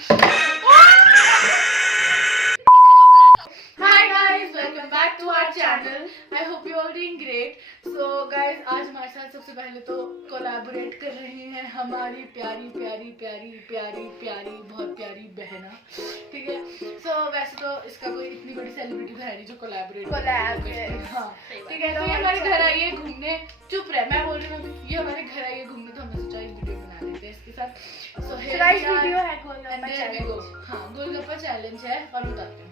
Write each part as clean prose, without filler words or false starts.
Hi guys, welcome back to our channel. I hope you all doing great. So guys, आज हमारे साथ सबसे पहले तो कोलैबोरेट कर रही हैं हमारी प्यारी प्यारी प्यारी प्यारी प्यारी बहुत प्यारी बहना, ठीक है। So वैसे तो इसका कोई इतनी बड़ी सेलिब्रिटी तो है नहीं जो कोलैबोरेट हाँ ठीक है। तो ये हमारे घर आई है घूमने, चुप रहे, मैं बोल रही हूँ ये हमारे घर आई है घूमने, तो हमने सोचा वीडियो बना लेते हैं इसके साथ। So वीडियो है गोलगप्पा चैलेंज। हाँ, गोलगप्पा चैलेंज है और बताते हैं।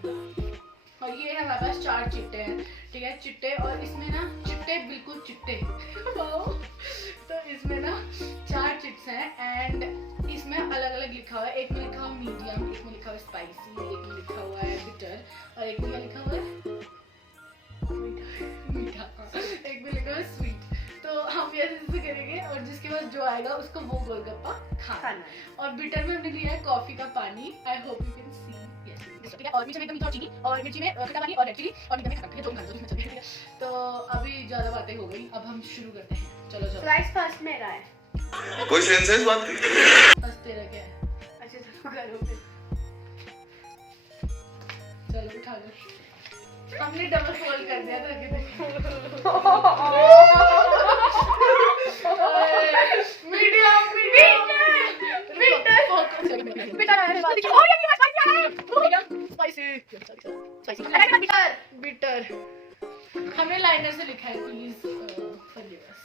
और ये है हमारे पास 4 चिट्टे हैं, ठीक है, चिट्टे। और इसमें ना चिट्टे बिल्कुल चिट्टे तो इसमें ना 4 चिट्स हैं एंड इसमें अलग अलग लिखा हुआ है। एक में लिखा हुआ मीडियम, एक में लिखा हुआ स्पाइसी, एक में लिखा हुआ है बिटर और एक में लिखा हुआ है मीठा, एक में लिखा हुआ स्वीट। तो हम ऐसे ऐसे करेंगे और जिसके पास जो आएगा उसको वो गोलगप्पा खाना। और बिटर में हमने लिया है कॉफी का पानी। I hope you can see, ठीक है। और मीठे में एकदम मीठा और चीनी, और मिर्ची में खट्टा पानी और रेड चिली, और मीठे में खट्टा, जो खाना है ठीक है। तो अभी ज्यादा बातें हो गई, अब हम शुरू करते हैं। चलो चलो। गाइस फर्स्ट मेरा है। कोई सेंस है इस बात की? फर्स्ट तेरा क्या है? अच्छा चलो करो फिर। चलो उठा लो। हमने डबल फोल्ड कर दिया था कि मीडियम बिटर। हमने लाइनर से लिखा है, please forgive us.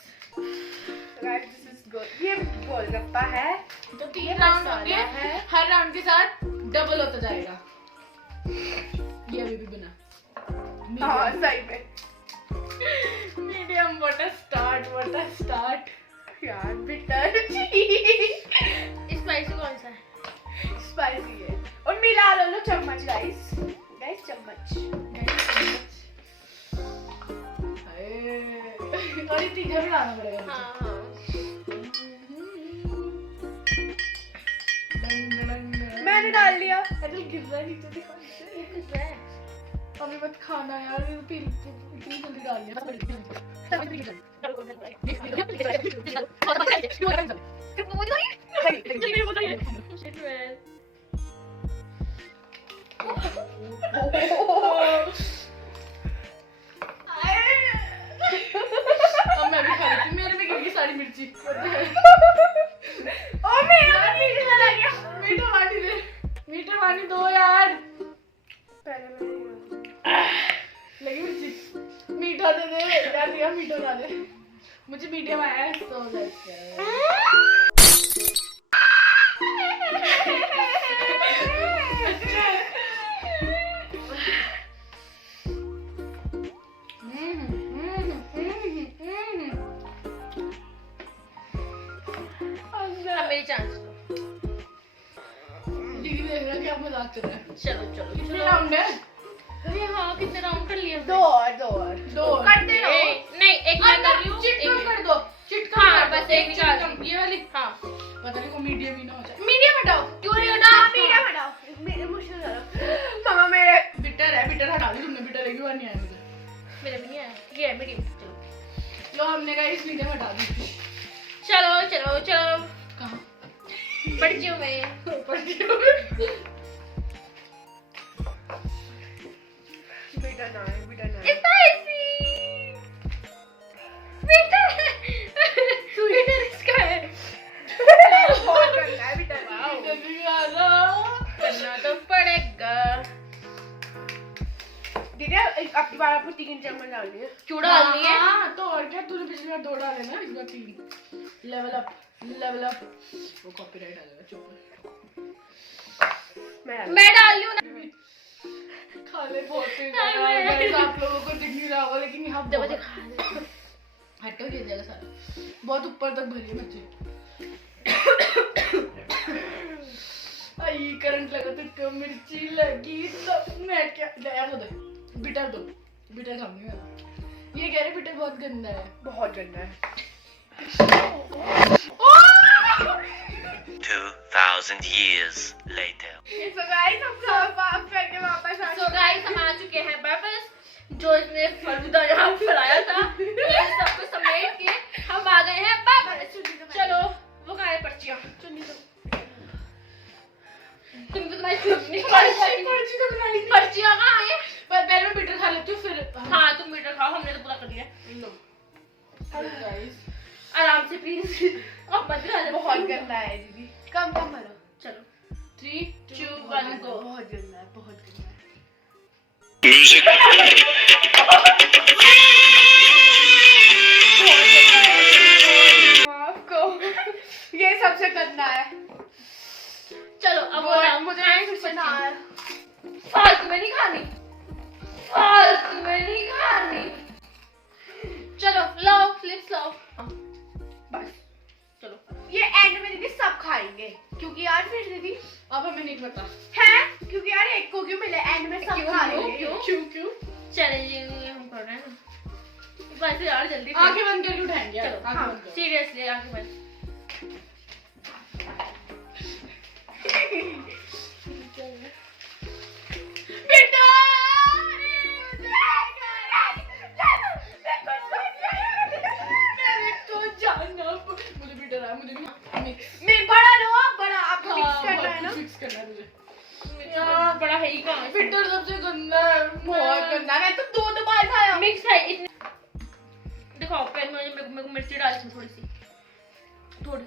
Guys this is good. ये गोलगप्पा है। तो 3 राउंड होंगे, हर राउंड के साथ डबल होता जाएगा। ये अभी भी बना हाँ सही में मीडियम। व्हाट अ स्टार्ट यार बिटर स्पाइसी कौन सा है? स्पाइसी है। और मिला लो चम्मच गाइस, चम्मच। और ये तीखा भी लाना पड़ेगा। हाँ मैंने डाल दिया। अरे गिर रहा है नीचे, दिखा नीचे। ये कुछ है। अभी मत खाना यार, इतनी जल्दी डाल दिया। अब मैं भी खा लेती हूँ, मेरे में गिर गई सारी मिर्ची। ओ मेरा मीठा चला गया। मीठा पानी दो यार। पहले मैंने लगी मिर्ची, मीठा दे दे यार, दिया मीठा ना दे। मुझे मीडियम आया है तो मेरी चांस दो। दीदी देख रहा है कि आप मजाक कर रहे हैं। चलो कितने राउंड है? अरे हाँ कितने राउंड कर लिए? दो और करते रहो। नहीं एक मैं कर रही हूँ। चिट कर दो, चिट कर। हाँ बस एक चांस। ये वाली हाँ पता नहीं को मीडियम ही ना हो जाए। मीडियम हटाओ। क्यों नहीं हटाओ? मीडियम हटाओ। मेरे मुश्किल करो। मामा मेरे बिटर है, बिटर हटा दी तुमने। बिटर एक बार नहीं आया मुझे। मेरे भी नहीं आया। ये है मीडियम। चलो लो हमने कहा इस मीडियम हटा दी। चलो कहाँ बढ़ जाओ मैं। बेटा ना है। स्पाइसी बिटर इसका है। बहुत करना है बेटा। करना तो पड़ेगा। दीदी आपकी बार आपको 3 चम्मच डालनी है। क्यों डालनी है? हाँ तो और क्या, तूने पिछली बार 2 डाले ना, इस बार 3। Level up. वो कॉपीराइट आ जाएगा, चुप। मैं डाल रही हूँ ना। खा ले बहुत तेज है यार, गाइस आप लोगों को दिख नहीं रहा होगा लेकिन यहाँ जब बहुत खा ले। हटो, गिर जाएगा सारा। बहुत ऊपर तक भरी है मिर्ची। आई करंट लगा तो मिर्ची लगी तो मैं क्या दे। बिटर खाऊंगी मैं। ये कह रहे बिटर बहुत गंदा है। बहुत गंदा है। 2000 years later. So guys हम सब वापस करके वापस आ So guys हम आ चुके हैं वापस। जो इसने फलूदा यहाँ फैलाया था ये सबको समेट के हम आ गए हैं वापस। चलो वो कहाँ है पर्चियाँ? पर्ची तो बनाई नहीं। पर्चियां कहाँ है? पर पहले मैं बिटर खा लेती हूँ फिर हाँ तुम मीटर खाओ, हमने तो पूरा कर लिया। लो गाइस आराम से प्लीज। अब मत खा लेना। बहुत गंदा है दीदी, कम कम करो। चलो 3 2 1 1 go। बहुत गंदा है, बहुत गंदा है। Music. आपको ये सबसे गंदा है। चलो अब मुझे फिर से ना फालतू में नहीं खानी, फालतू में नहीं खानी। चलो लाओ फ्लिप्स लाओ। बस चलो ये एंड में दीदी सब खाएंगे, क्योंकि यार फिर दीदी अब हमें नहीं पता है, क्योंकि यार एक को क्यों मिले, एंड में सब खा लेंगे। क्यों चैलेंजिंग हम कर रहे हैं ना, वैसे यार जल्दी आंखें बंद करके उठाएंगे यार, चलो, आंखें हाँ, बंद करो। सीरियसली आगे बढ़। बेटा मैंने तो जानना मुझे बिटर है, मुझे भी मिक्स मैं बड़ा लो, आप बड़ा आपको मिक्स करना है ना। मिक्स करना है मुझे। यार बड़ा है ही कहाँ? बिटर सबसे गंदा है, बहुत गंदा, मैं तो दो बार खाया। मिक्स है इतने। देखो पेन में मेरे को मिर्ची डाली थी थोड़ी सी, थोड़ी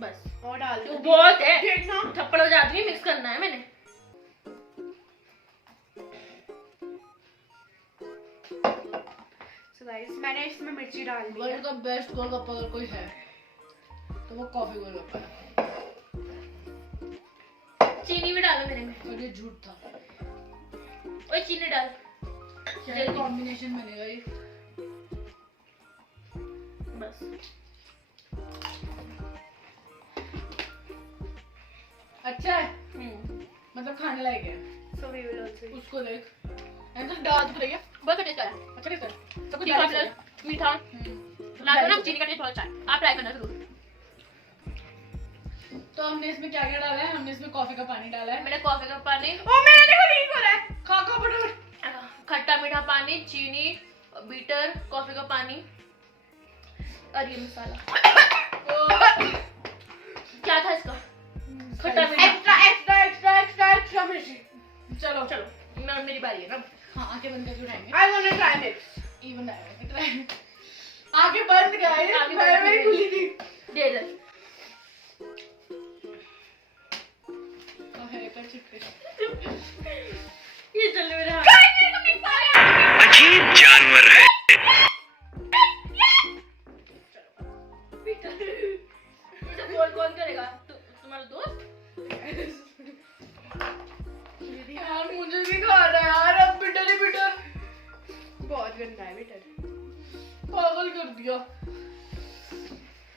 बस। और डाल तो दो बहुत है, देखना। थप्पड़ हो जाती है। मिक्स करना है मैंने। So guys, मैंने इसमें मिर्ची डाल दी है। वर्ल्ड का बेस्ट गोलगप्पा अगर कोई है तो वो कॉफी गोलगप्पा है, चीनी भी डालो मेरे में। और ये झूठ था। ओए चीनी डाल। क्या कॉम्बिनेशन बनेगा ये? बस अच्छा है, मतलब खाने लायक है। So we will also eat. उसको देख, ऐसा डाल तो रही है। बहुत टेस्ट है। अच्छा कैसा है? सब कुछ तीखा बैलेंस है। प्लस मीठा ना तो ना चीनी का टेस्ट बहुत अच्छा है। आप ट्राई करना जरूर। तो हमने इसमें क्या क्या डाला है? हमने इसमें कॉफी का पानी डाला है। मैंने कॉफी का पानी, ओ मैंने देखो लीक हो रहा है। खा खा फटाफट। खट्टा मीठा पानी, चीनी, बीटर, कॉफी का पानी और ये मसाला। क्या था इसका? खट्टा मीठा। एक्स्ट्रा मिर्ची। चलो चलो मेरी बारी है ना। हाँ, आंखें बंद करके उठाएंगे। I want to try this. Even आंखें बंद गाइस, आंखें मैं बंद भी की। खुली थी। दे दे। है का चिपके। ये चल मेरे हाथ। अजीब जानवर है। इसे कौन करेगा? तुम्हारा दोस्त? यार मुझे भी खा रहा है यार, अब बिटर ही बिटर। बहुत गंदा है बेटा। पागल कर दिया।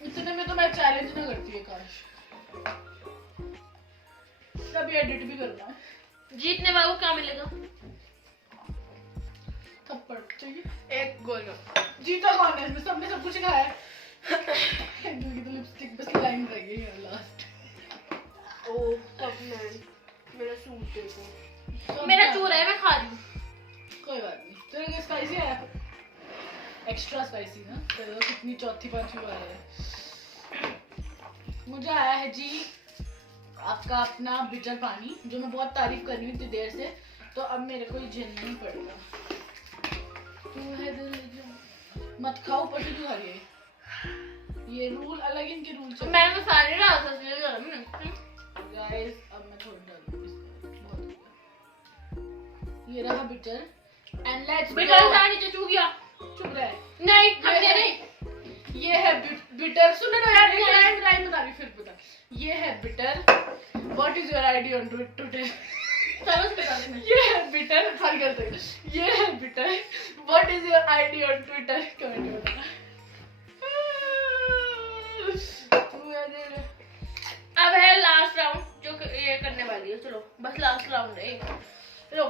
इतने में तो मैं चैलेंज ना करती है काश। तभी एडिट भी करना है। जीतने वाले को क्या मिलेगा? थप्पड़ चाहिए। एक गोलगप्पा। जीता कौन है इसमें? सबने सब कुछ खाया है। दूसरी तो लिपस्टिक बस लाइन रह गई है लास्ट। ओ तब मेरा सूट देखो। मेरा चूर है, मैं खा रही हूँ। कोई बात नहीं। तेरे को स्पाइसी आया? एक्स्ट्रा स्पाइसी ना? तेरे को कितनी चौथी पांचवी बार है। मुझे आया है जी आपका अपना बिटर पानी, जो मैं बहुत तारीफ कर रही हूँ इतनी देर से, तो अब मेरे को ये झेलना ही पड़ेगा। तू है दिल जो मत खाओ, ऊपर से क्यों खा रही है? ये रूल अलग, इनके रूल चल। मैंने तो सारे डाल सकती हूँ। गाइस अब मैं थोड़ा डालूंगी इसका, बहुत हो गया। ये रहा बिटर एंड लेट्स बेटा सारे नीचे चू गया। चुप रहे। नहीं हमने नहीं। ये है बिटर। सुनो ना यार, लाइन बता रही फिर बता। ये है bitter. What is your ID on Twitter? समझ पे डाल दे। ये है बिटर। हर कर दे। ये है bitter. What is your ID on Twitter? Comment में बताना। अब है लास्ट राउंड जो ये करने वाली है। चलो बस लास्ट राउंड है। लो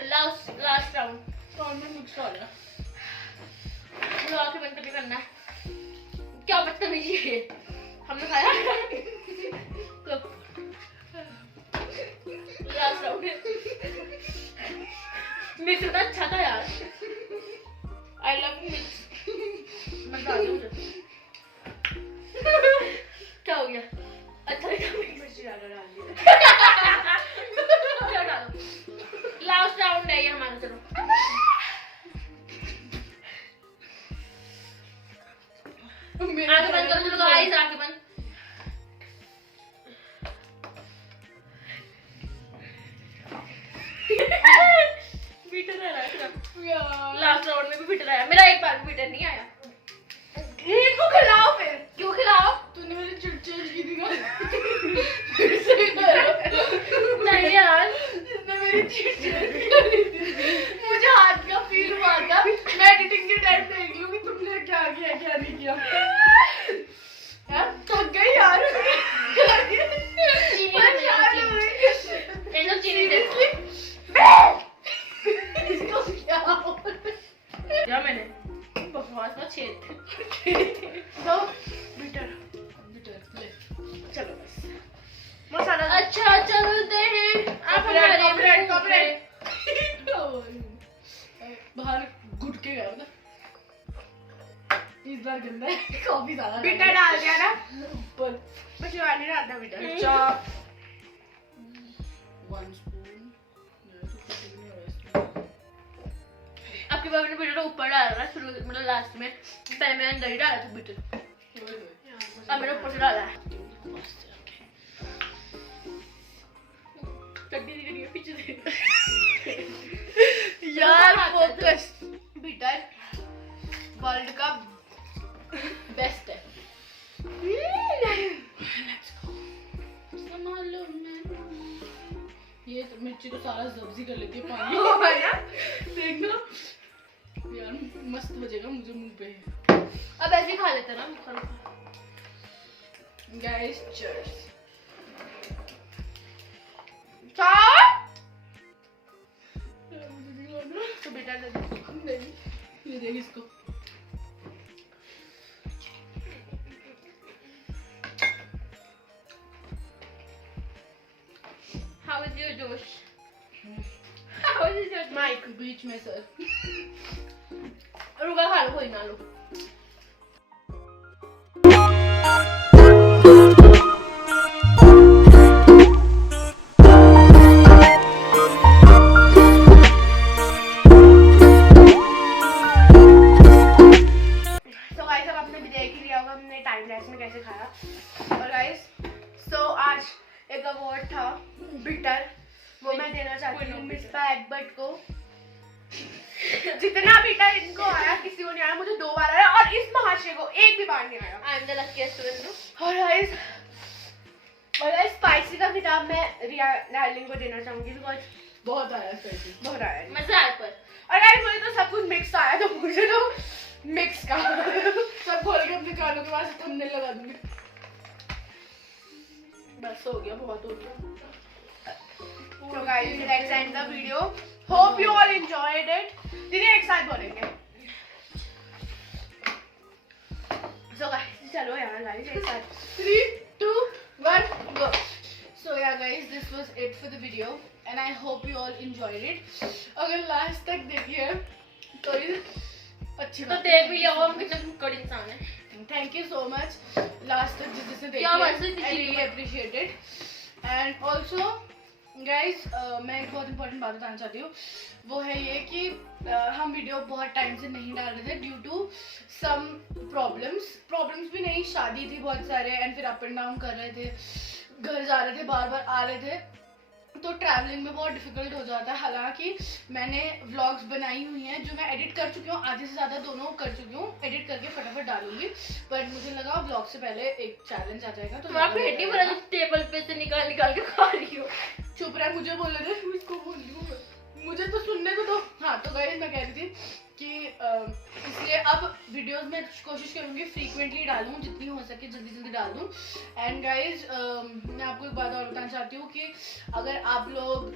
लास्ट राउंड। कौन में मिक्स हो रहा है? चलो आंखें बंद करके करना है। क्या बदतमीजी है, हमने खाया। लो लास्ट राउंड है। मिक्स इतना अच्छा था यार। I love mix. मजा आ गया मुझे। क्या हो गया? अच्छा लगा मिक्स। ज़्यादा डाल दिया। चलो डालो। लास्ट राउंड है ये हमारा, चलो। आगे बंद करो, चलो गाइस, आगे बंद। बीटर आ रहा है लास्ट राउंड में भी बीटर आया, मेरा एक बार भी बीटर नहीं आया। इनको खिलाओ फिर। क्यों खिलाओ? तूने मेरी चिट चेंज की थी ना। नहीं यार, इसने मेरी चिट चेंज करी थी। मुझे हाथ का फील हुआ था। मैं एडिटिंग के टाइम देख लूँ कि तुमने क्या किया क्या नहीं किया। यार थक गई यार। चीनी एंजल चीनी दे। इसको क्या हो क्या मैंने बहुत का छेद। दो बिटर। चलो बस मसाला। अच्छा चलते हैं आप कॉपीराइट। बाहर घुट के गया था। इस बार गंदा है, कॉफी ज्यादा बिटर डाल दिया ना ऊपर। मैं शिवानी डालता बिटर। Chop 1 spoon. आपके बाबा ने बीटर ऊपर डाला ना, शुरू मतलब लास्ट में। पहले मैंने अंदर ही डाला था बीटर, अब मैंने ऊपर से डाला है। चड्डी दिख रही है पीछे से। यार फोकस। बिटर वर्ल्ड का बेस्ट है। संभालो मैनू। ये तो मिर्ची तो सारा सब्जी कर लेती है पानी। है ना। देखना यार मस्त हो जाएगा मुझे मुंह पे। अब ऐसे ही खा लेते ना। Guys cheers. तो बिटर दे दो। ये देख इसको। How is your Josh? How is your mic बीच में सर। रुका खा लो, कोई ना लो। तो गाइस अब आपने भी देख ही लिया होगा हमने टाइम लैप्स में कैसे खाया। और गाइस तो आज एक अवार्ड था बिटर, वो मैं देना चाहती हूँ मिस्टर एडबर्ट को। जितना बिटर इनको आया किसी को नहीं आया, मुझे 2 बार आया और इस महाशय को एक भी बार नहीं आया। I am the luckiest one. और गाइस स्पाइसी का खिताब मैं रिया डार्लिंग को देना चाहूंगी बिकॉज बहुत आया स्पाइसी। बहुत आया। मजा आया पर। और गाइस मुझे तो सब कुछ मिक्स आया, तो मुझे तो मिक्स का सब खोल के अपने कानों के पास थंबनेल लगा दूंगी। बस हो गया, बहुत हो गया। So guys, let's end the video. Hope you all enjoyed it. दीदी एक साथ बोलेंगे। So guys, चलो यार guys एक साथ। 3, 2, 1, go. So yeah guys, this was it for the video and I hope you all enjoyed it. अगर last तक देखिए तो ये अच्छी तो बात देख भी लिया होगा हम कितने भुक्कड़ इंसान है। Thank you so much last तक जिसने क्या बात है, देखी। I really appreciated and also guys मैं एक बहुत इंपॉर्टेंट बात बताना चाहती हूँ। वो है ये कि हम वीडियो बहुत टाइम से नहीं डाल रहे थे ड्यू टू सम प्रॉब्लम्स भी नहीं, शादी थी बहुत सारे एंड फिर अप एंड डाउन कर रहे थे, घर जा रहे थे, बार बार आ रहे थे, तो ट्रैवलिंग में बहुत डिफिकल्ट हो जाता है। हालांकि मैंने व्लॉग्स बनाई हुई हैं जो मैं एडिट कर चुकी हूँ, आधे से ज़्यादा दोनों कर चुकी हूँ, एडिट करके फटाफट डालूंगी। बट मुझे लगा व्लॉग से पहले एक चैलेंज आ जाएगा तो वहाँ पे हेटी बना टेबल पे से निकाल के खा रही हो। चुप रहा, मुझे बोल रहे थे, मुझको बोल रही हूँ, मुझे तो सुनने को तो। हाँ तो गाइस मैं कह रही थी कि इसलिए अब वीडियोस में कोशिश करूँगी फ्रीक्वेंटली डालूँ, जितनी हो सके जल्दी जल्दी डाल दूँ। एंड गाइस मैं आपको एक बात और बताना चाहती हूँ कि अगर आप लोग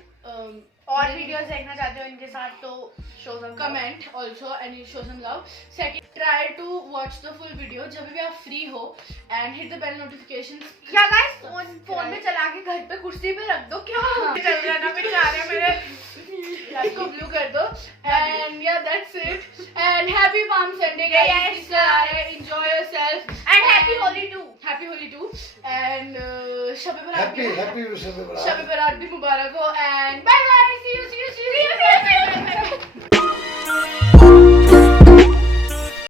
और वीडियोस देखना चाहते हो इनके साथ तो show some comment also and show some love. Second, try to watch the full video जब भी आप फ्री हो and hit the bell notifications. क्या गाइस फोन में चला के घर पे कुर्सी पे रख दो, क्या चल रहा है ना बेचारे मेरे। इसको ब्लू कर दो and yeah that's it and happy palm Sunday guys, enjoy yourself and happy Holi too. Happy Holi too and Shab Barat happy happy शब बरात भी मुबारक हो एंड बाय बाय।